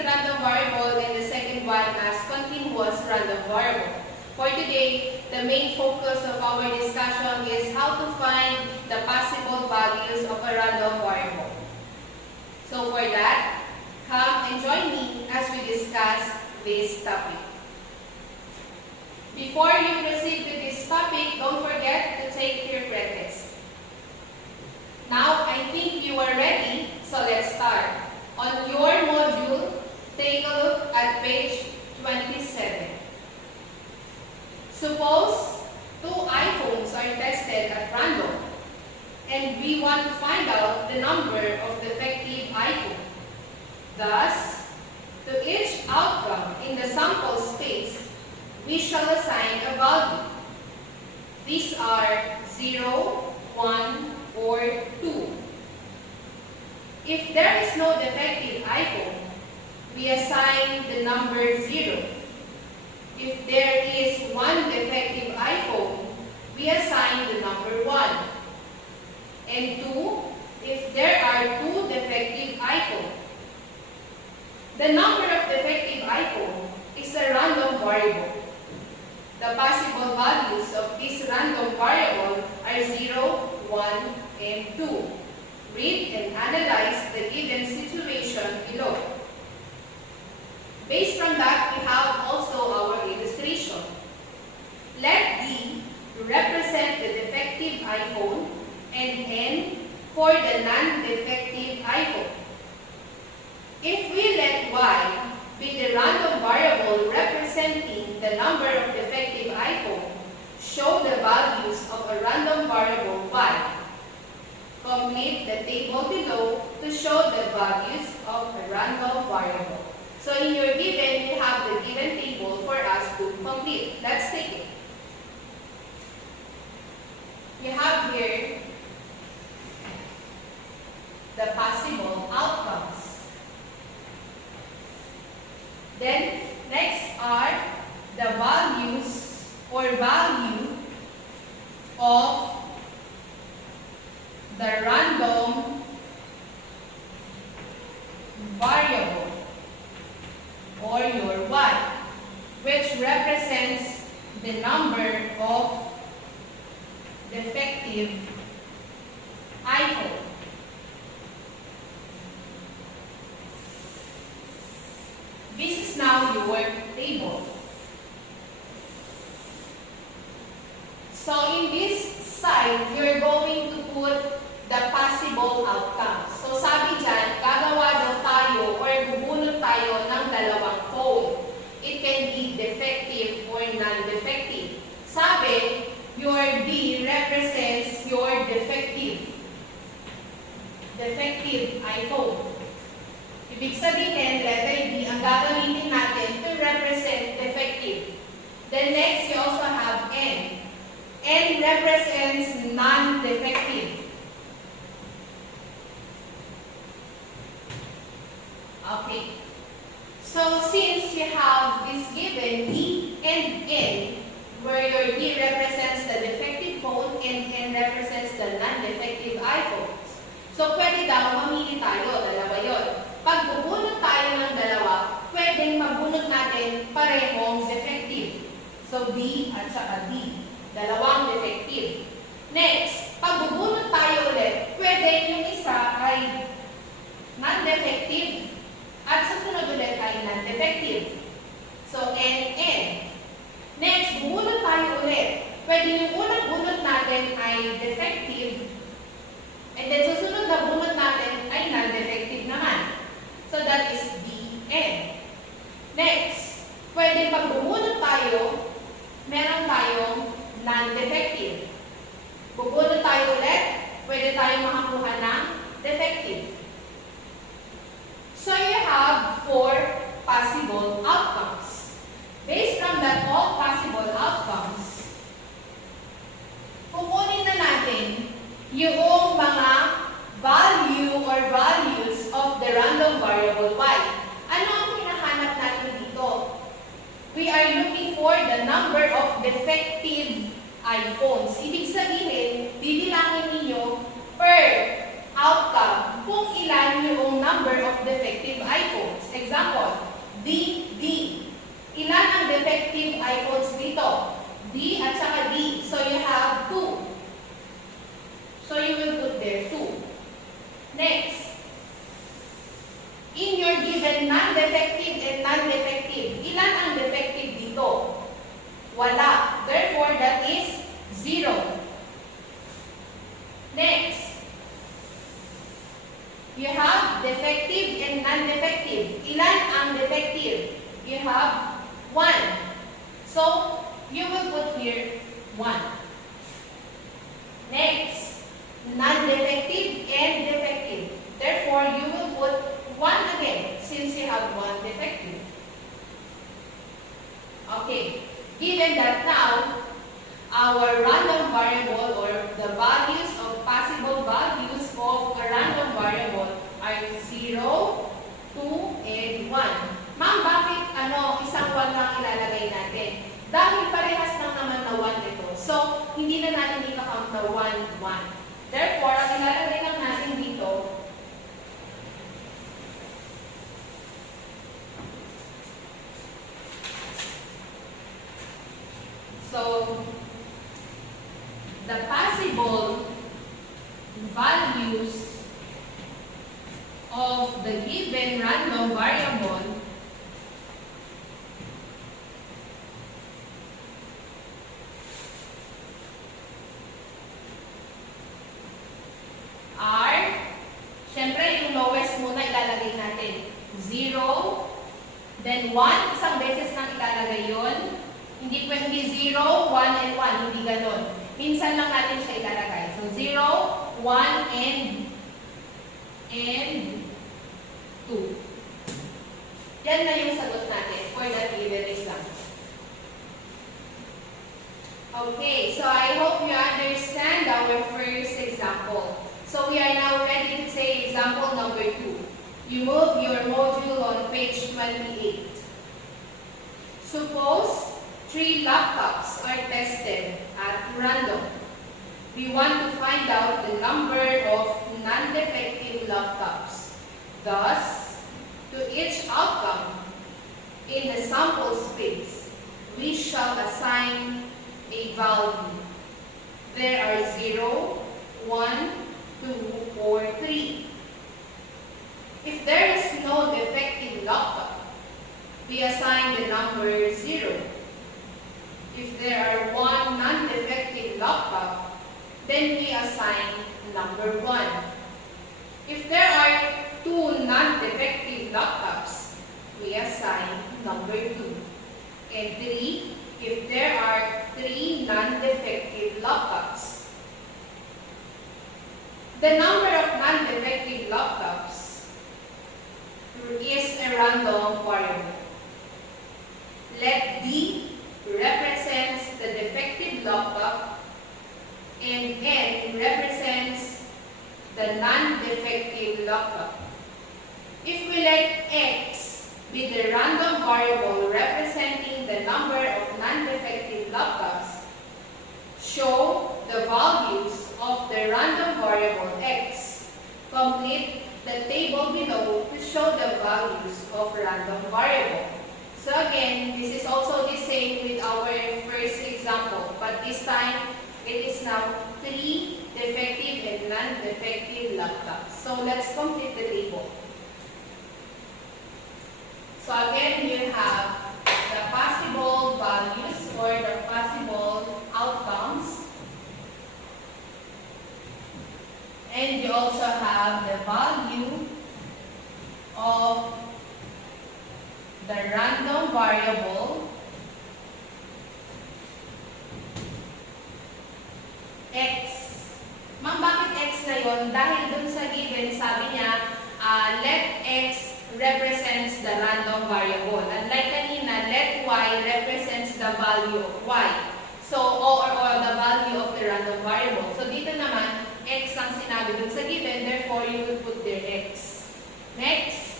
discrete random variable and the second one as continuous random variable. For today, the main focus of our discussion is how to find the possible values of a random variable. So for that, come and join me as we discuss this topic. Before you proceed to this topic, don't forget to take your practice. Now, I think you are ready, so let's start. On your module, take a look at page 27. Suppose two iPhones are tested at random, and we want to find out the number of defective iPhone. Thus, to each outcome in the sample space, we shall assign a value. These are 0, 1, or 2. If there is no defective iPhone, we assign the number 0. If there is one defective iPhone, we assign the number 1. And 2, if there are two defective iPhone. The number of defective iPhone is a random variable. The possible values of this random variable are 0, 1, and 2. Read and analyze the given situation below. Based on that, we have also our illustration. Let D represent the defective iPhone and N for the non-defective iPhone. If we let Y be the random variable representing the number of defective iPhone, show the values of a random variable Y. Complete the table below to show the values of a random variable. So in your given, you have the given table for us to complete. Let's take it. You have here the possible outcomes. Then, next are the values or value of the random variable or your Y, which represents the number of defective iPhone. This is now your table. So in this side, you're going to put the possible outcomes. So sabi dyan, gagawa daw tayo or bubunot tayo ng dalawang phone. It can be defective or non-defective. Sabi, your D represents your defective iPhone. Ibig sabihin, letter D ang gagamitin natin to represent defective. Then next, you also have N. N represents non-defective. Okay. So since you have this given D and N, where your D represents the defective phone and N represents the non-defective iPhones. So pwede daw mamili tayo, dalawa yun. Pag bubunot tayo ng dalawa, pwedeng mabunot natin parehong defective. So D at saka D, dalawang defective. Next, pag bubunot tayo ulit, pwede yung isa ay non-defective at sa sunod ulit ay non-defective. So N, N. Next, bubunot tayo ulit. Pwede yung unang bunot natin ay defective and then susunod na bunot natin ay non-defective naman. So that is D, N. Next, pwede pag bumunot tayo, meron tayong non-defective. Bubunot tayo ulit, pwede tayong makakuha ng defective. So you have 4 possible outcomes. Based on that all possible outcomes, kukunin na natin yung mga value or values of the random variable Y. Ano ang hinahanap natin dito? We are looking for the number of defective iPhones. Ibig sabihin, bibilangin ninyo per outcome kung ilan yung number of defective iPhones. Example, put there 2. Next, in your given non-defective and non-defective, ilan ang defective dito? Wala. Therefore, that is 0. Next, you have defective and non-defective. Ilan ang defective? You have 1. So, you will put here 1. Next, non-defective and defective. Therefore, you will put 1 again since you have 1 defective. Okay, given that now, our random variable or the values of possible values of a random variable are 0, 2, and 1. Ma'am, bakit isang 1 lang ilalagay natin? Dahil parehas lang naman na 1 ito. So, hindi na natin ika-count na 1, 1. Therefore, ang ilalagay lang natin dito, so, the possible values of the given random variable are, syempre yung lowest muna ilalagay natin. 0, then 1, isang beses nang ilalagay yun. Hindi 0, 1, and 1. Hindi ganon. Minsan lang natin siya ilalagay. So, 0, 1, and 2. Yan na yung sagot natin for that given exam. Okay, so I hope you understand our first example. So, we are now ready to say example number 2. You move your module on page 28. Suppose 3 laptops are tested at random. We want to find out the number of non-defective laptops. Thus, to each outcome in the sample space, we shall assign a value. There are 0, 1, 2, or 3. If there is no defective laptop, we assign the number 0. If there are 1 non-defective laptop, then we assign number 1. If there are 2 non-defective laptops, we assign number 2. And 3, if there are 3 non-defective laptops. The number of non-defective laptops is a random variable. Let D represents the defective laptop and N represents the non-defective laptop. If we let X be the random variable representing the number of non-defective laptops, show the values of the random variable X. Complete the table below to show the values of random variable. So again, this is also the same with our first example, but this time it is now 3 defective and non-defective laptops. So let's complete the table. So again, you have the possible values or the possible outcomes, and you also have the value of the random variable X. Ma'am, bakit X na yun? Dahil dun sa given, sabi niya, let X represents the random variable. Unlike kanina, let Y represents the value of Y. So, or the value of the random variable. So, dito naman, X ang sinabi dun sa given, therefore, you will put there X. Next.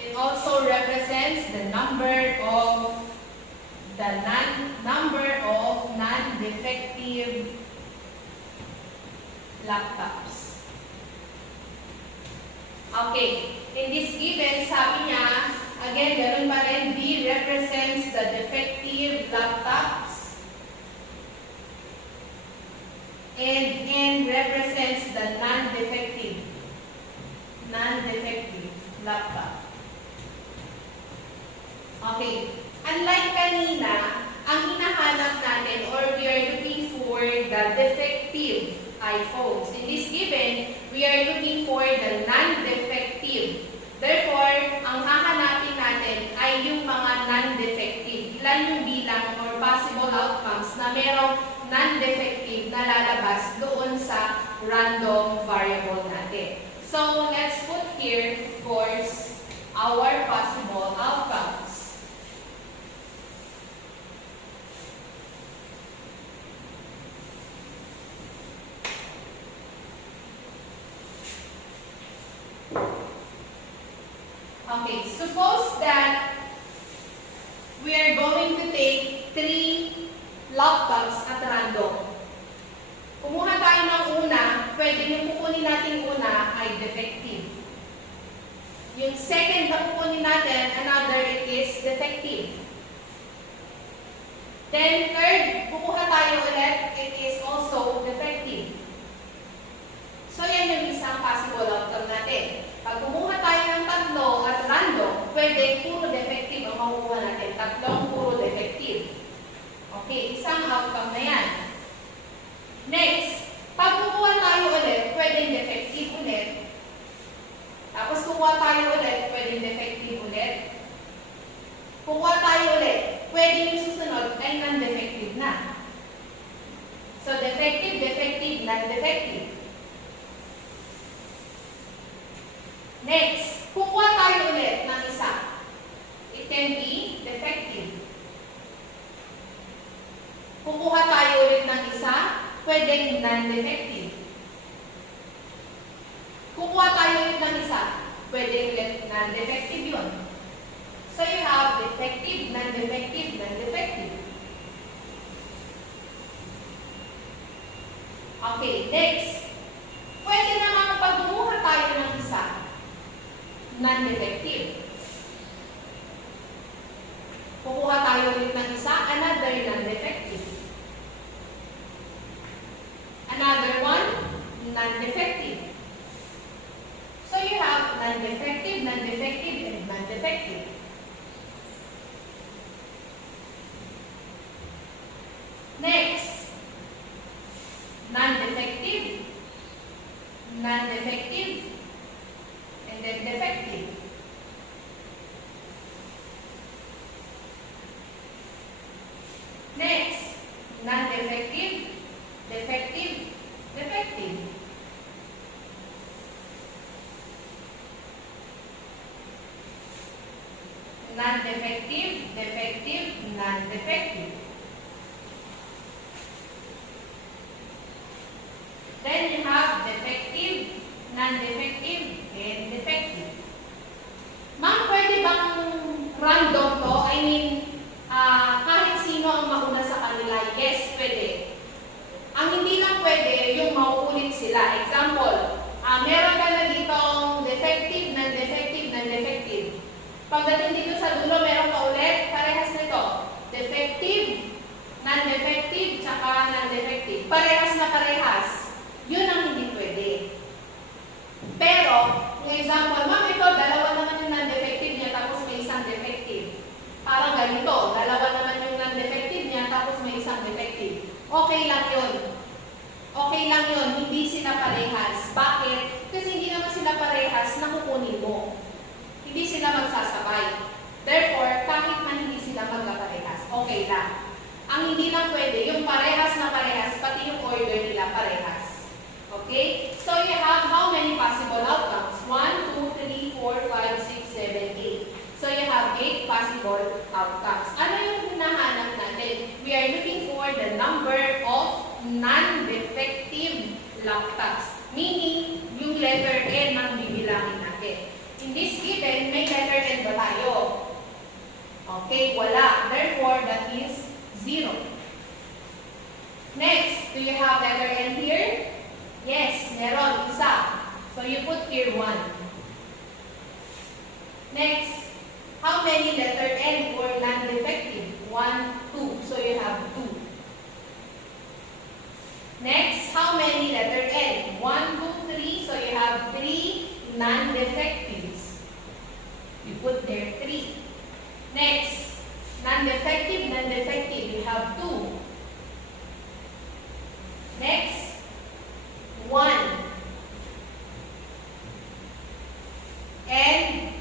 It also represents the number of non-defective laptops. Okay, in this given, sabi niya, again, ganun pa rin, B represents the defective laptops and N represents the non-defective laptop. Okay. Unlike kanina, ang hinahanap natin or we are looking for the defective iPhones. In this given, we are looking for the non-defective. Therefore, ang hahanapin natin ay yung mga non-defective. Ilan yung bilang or possible outcomes na merong non-defective na lalabas doon sa random variable natin. So, let's put here, of course, our possible outcomes. Okay, suppose that we are going to take 3 laptops at random. Kumuha tayo ng una, pwede yung kukunin natin una ay defective. Yung second na kukunin natin, another it is defective. Then third, kukuha tayo ulit, it is also defective. So yan yung isang possible outcome natin. Pag kumuha tayo ng tatlo at random, pwede puro defective ang makukuha natin. Tatlong puro defective. Okay, isang outcome na yan. Next, pag kukuha tayo ulit, pwedeng defective ulit. Tapos kukuha tayo ulit, pwedeng defective ulit. Kukuha tayo ulit, pwedeng yung susunod ay non-defective na. So, defective, defective, non-defective. Next, kukuha tayo ulit ng isa. It can be defective. Kukuha tayo ulit ng isa, pwedeng non-defective. Kukuha tayo ulit ng isa, pwedeng ulit non-defective yun. So you have defective, non-defective, non-defective. Okay, next. Pwede naman pag kumuha tayo ng isa, non-defective. Kukuha tayo ulit ng isa, another non-defective. Another one, non-defective. So you have non-defective, non-defective, and non-defective. Next, non-defective, non-defective, and then defective. Next, non-defective, defective, defective. Non-defective, defective, non-defective. Then you have defective, non-defective, and defective. Ma'am, pwede bang random to? I mean, kahit sino ang mauna sa kanila? Yes, pwede. Ang hindi lang pwede, yung mauulit sila. Example, meron ka na ditong defective, non-defective, non-defective. Pagdating dito sa dulo, meron ka ulit, parehas nito. Defective, non-defective, tsaka non-defective. Parehas na parehas. Yun ang hindi pwede. Pero, kung example, ma'am, ito, dalawa naman yung non-defective niya, tapos may isang defective. Parang ganito, dalawa naman yung non-defective niya, tapos may isang defective. Okay lang yun. Okay lang yun, hindi sila parehas. Bakit? Kasi hindi naman sila parehas na kukunin mo. Hindi sila magsasabay. Therefore, kahit na hindi sila magkaparehas, okay lang. Ang hindi lang pwede, yung parehas na parehas, pati yung order nila parehas. Okay? So, you have how many possible outcomes? 1, 2, 3, 4, 5, 6, 7, 8. So, you have 8 possible outcomes. Ano yung hinahanap natin? We are looking for the number of non-defective laptops. Meaning, yung letter N ang bibilangin natin. In this given, may letter N ba tayo? Okay, wala. Therefore, that is 0. Next, do you have letter N here? Yes, meron. Isa. So, you put here 1. Next, how many letter N or non-defective? 1, 2. So, you have 2. Next, how non-defectives. We put there 3. Next, non-defective, non-defective. We have 2. Next, 1. And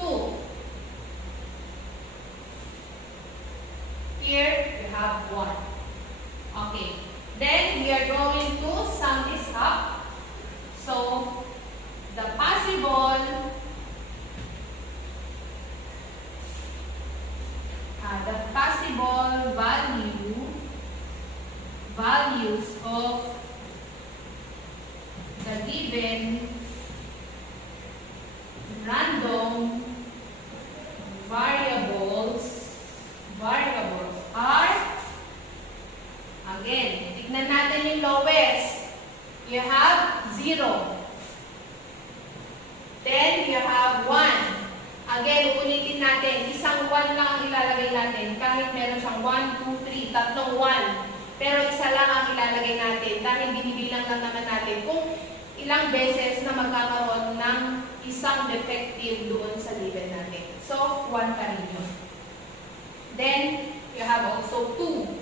2. Here, we have 1. Okay. Then, we are going to sum this up. So, the possible values of the given random variables are, again, tignan natin yung lowest. You have 0. Then, you have 1. Again, ulitin natin. Isang 1 lang ang ilalagay natin. Kahit meron siyang 1, 2, 3, tatlong 1. Pero isa lang ang ilalagay natin. Dahil binibilang lang naman natin kung ilang beses na magkakaroon ng isang defective doon sa given natin. So, 1 pa rin yun. Then, you have also 2.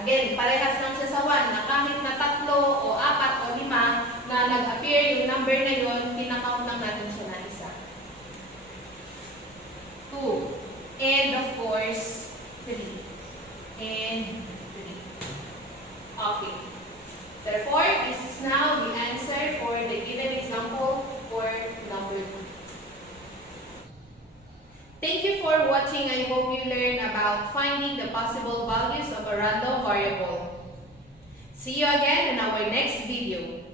Again, parehas lang siya sa 1 na kahit na 3 o 4 o 5 na nag-appear yung number na yun, kinakount lang natin siya na isa. 2. And of course, 3. And 3. Okay. Therefore, this is now the answer for the given example for number 2. Thank you for watching. I hope you learned about finding the possible values of a random variable. See you again in our next video.